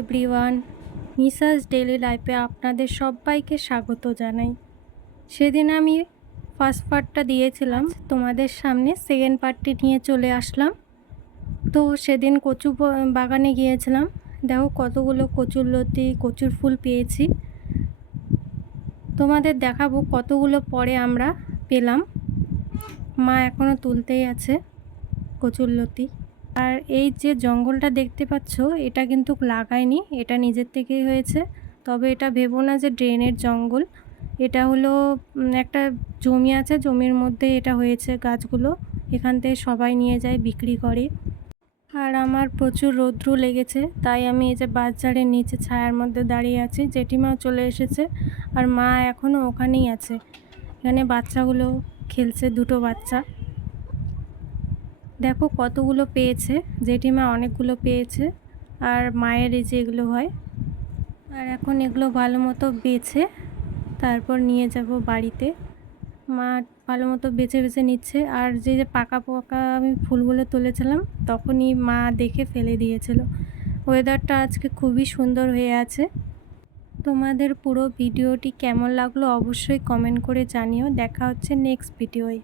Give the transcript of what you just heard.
Everyone, নিশাস daily লাইফে আপনাদের সবাইকে স্বাগত জানাই। সেদিন আমি ফার্স্ট পার্টটা দিয়েছিলাম, তোমাদের সামনে সেকেন্ড পার্টটি নিয়ে চলে আসলাম। তো সেদিন কচু বাগানে গিয়েছিলাম, দেখো কতগুলো কচুরলতি কচুর ফুল পেয়েছি। তোমাদের দেখাবো কতগুলো পরে আমরা পেলাম। মা এখনও তুলতেই আছে কচুরলতি। আর এই যে জঙ্গলটা দেখতে পাচ্ছ, এটা কিন্তু লাগায়নি, এটা নিজের থেকেই হয়েছে। তবে এটা ভেবো না যে ড্রেনের জঙ্গল, এটা হলো একটা জমি আছে, জমির মধ্যে এটা হয়েছে গাছগুলো। এখান থেকে সবাই নিয়ে যায়, বিক্রি করে। আর আমার প্রচুর রৌদ্র লেগেছে, তাই আমি এই যে বাঁশঝাড়ের নিচে ছায়ার মধ্যে দাঁড়িয়ে আছি। জেঠিমাও চলে এসেছে আর মা এখনও ওখানেই আছে। এখানে বাচ্চাগুলো খেলছে, দুটো বাচ্চা। দেখো কতগুলো পেয়েছে, জেঠিমা অনেকগুলো পেয়েছে। আর মায়ের এই যে এগুলো হয়। আর এখন এগুলো ভালো মতো বেছে তারপর নিয়ে যাব বাড়িতে। মা ভালো মতো বেছে বেছে নিচ্ছে। আর যে পাকা পাকা আমি ফুলগুলো তুলেছিলাম, তখনই মা দেখে ফেলে দিয়েছিল। ওয়েদারটা আজকে খুবই সুন্দর হয়ে আছে। তোমাদের পুরো ভিডিওটি কেমন লাগলো অবশ্যই কমেন্ট করে জানিও। দেখা হচ্ছে নেক্সট ভিডিওয়।